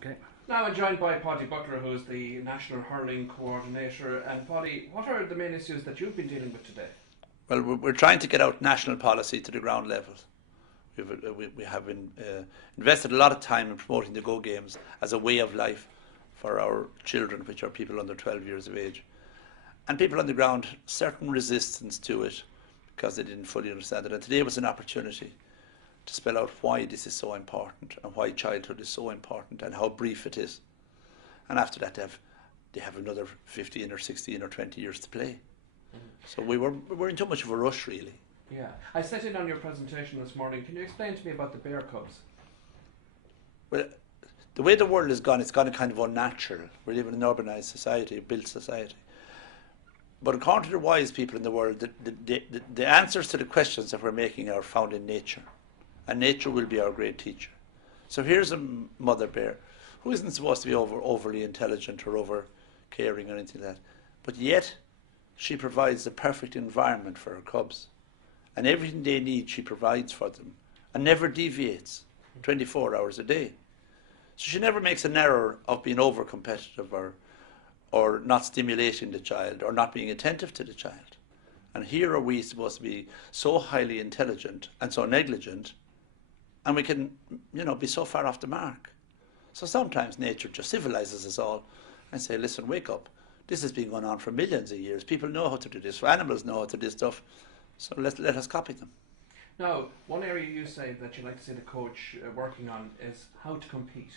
Okay. Now I'm joined by Paudie Butler, who is the National Hurling Coordinator. And Paudie, what are the main issues that you've been dealing with today? Well, we're trying to get out national policy to the ground level. We have invested a lot of time in promoting the Go Games as a way of life for our children, which are people under 12 years of age. And people on the ground, certain resistance to it because they didn't fully understand it. And today was an opportunity to spell out why this is so important and why childhood is so important and how brief it is. And after that, they have another 15 or 16 or 20 years to play. So we're in too much of a rush, really. Yeah. I sat in on your presentation this morning. Can you explain to me about the bear cubs? Well, the way the world has gone, it's gone kind of unnatural. We live in an urbanised society, a built society. But according to the wise people in the world, the answers to the questions that we're making are found in nature. And nature will be our great teacher. So here's a mother bear who isn't supposed to be overly intelligent or over caring or anything like that. But yet, she provides the perfect environment for her cubs. And everything they need, she provides for them. And never deviates, 24 hours a day. So she never makes an error of being over-competitive or not stimulating the child or not being attentive to the child. And here are we supposed to be so highly intelligent and so negligent, and we can, be so far off the mark. So sometimes nature just civilises us all and say, listen, wake up. This has been going on for millions of years. People know how to do this. Animals know how to do this stuff. So let us copy them. Now, one area you say that you'd like to see the coach working on is how to compete.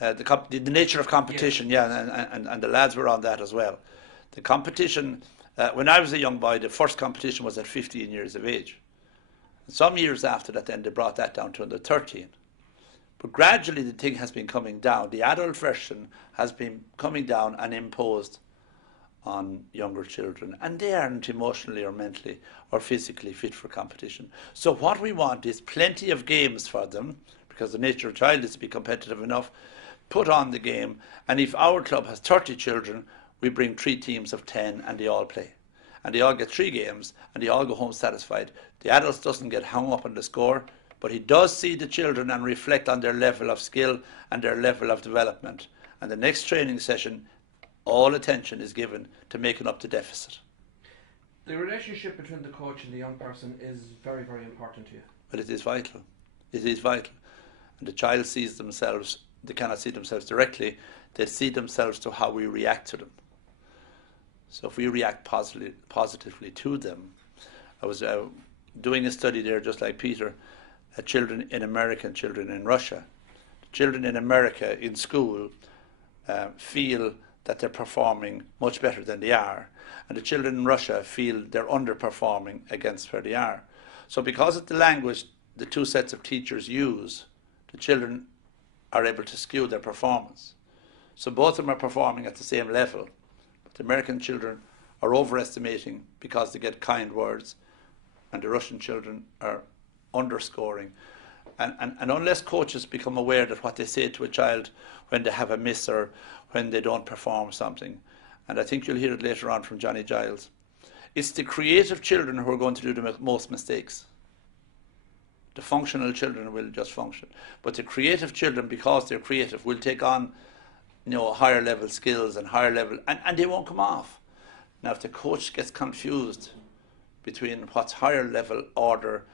The nature of competition, yeah, and the lads were on that as well. The competition, when I was a young boy, the first competition was at 15 years of age. Some years after that, then they brought that down to under 13. But gradually the thing has been coming down. The adult version has been coming down and imposed on younger children. And they aren't emotionally or mentally or physically fit for competition. So what we want is plenty of games for them, because the nature of the child is to be competitive enough. Put on the game, and if our club has 30 children, we bring 3 teams of 10 and they all play. And they all get 3 games and they all go home satisfied. The adults doesn't get hung up on the score, but he does see the children and reflect on their level of skill and their level of development. And the next training session, all attention is given to making up the deficit. The relationship between the coach and the young person is very, very important to you. But it is vital. It is vital. And the child sees themselves, they cannot see themselves directly, they see themselves to how we react to them. So if we react positively to them, I was doing a study there just like Peter, children in America and children in Russia. Children in America in school feel that they're performing much better than they are, and the children in Russia feel they're underperforming against where they are. So because of the language the two sets of teachers use, the children are able to skew their performance. So both of them are performing at the same level, but the American children are overestimating because they get kind words, and the Russian children are underscoring. And unless coaches become aware that what they say to a child when they have a miss or when they don't perform something, and I think you'll hear it later on from Johnny Giles, it's the creative children who are going to do the most mistakes. The functional children will just function. But the creative children, because they're creative, will take on higher level skills and higher level, and they won't come off. Now, if the coach gets confused between what's higher level order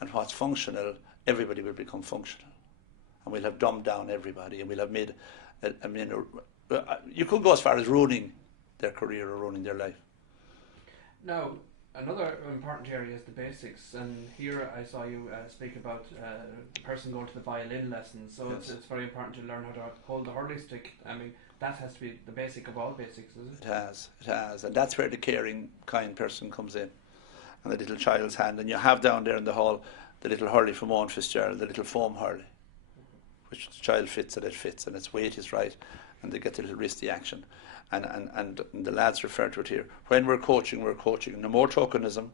and what's functional, everybody will become functional. And we'll have dumbed down everybody, and we'll have made, you could go as far as ruining their career or ruining their life. Now, another important area is the basics, and here I saw you speak about the person going to the violin lessons. So Yes. it's very important to learn how to hold the hurley stick. I mean, that has to be the basic of all basics, is it? It has, and that's where the caring, kind person comes in, and the little child's hand. And you have down there in the hall the little hurley from Owen Fitzgerald, the little foam hurley, which the child fits and it fits, and its weight is right, and they get the little wristy action. And the lads refer to it here. When we're coaching. No more tokenism.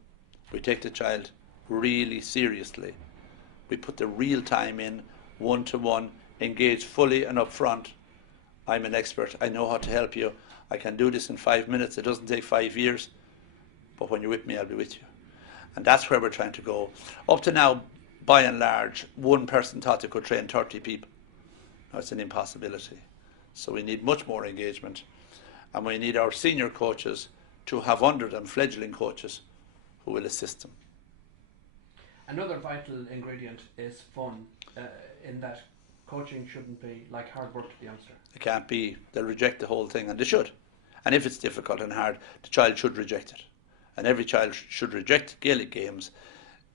We take the child really seriously. We put the real time in, one-to-one, engage fully and up front. I'm an expert. I know how to help you. I can do this in 5 minutes. It doesn't take 5 years. But when you're with me, I'll be with you. And that's where we're trying to go. Up to now, by and large, one person thought they could train 30 people. Now it's an impossibility. So we need much more engagement, and we need our senior coaches to have under them fledgling coaches who will assist them. Another vital ingredient is fun, in that coaching shouldn't be like hard work to the youngster. It can't be. They'll reject the whole thing, and they should. And if it's difficult and hard, the child should reject it. And every child should reject Gaelic games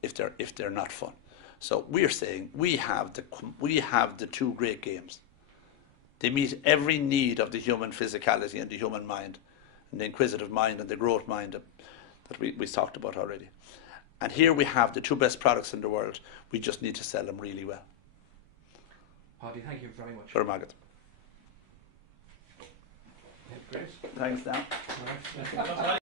if they're not fun. So we're saying we have the two great games. They meet every need of the human physicality and the human mind, and the inquisitive mind and the growth mind that we talked about already. And here we have the two best products in the world. We just need to sell them really well. Paudie, thank you very much. Sure, Margaret. Great. Thanks, Dan. All right.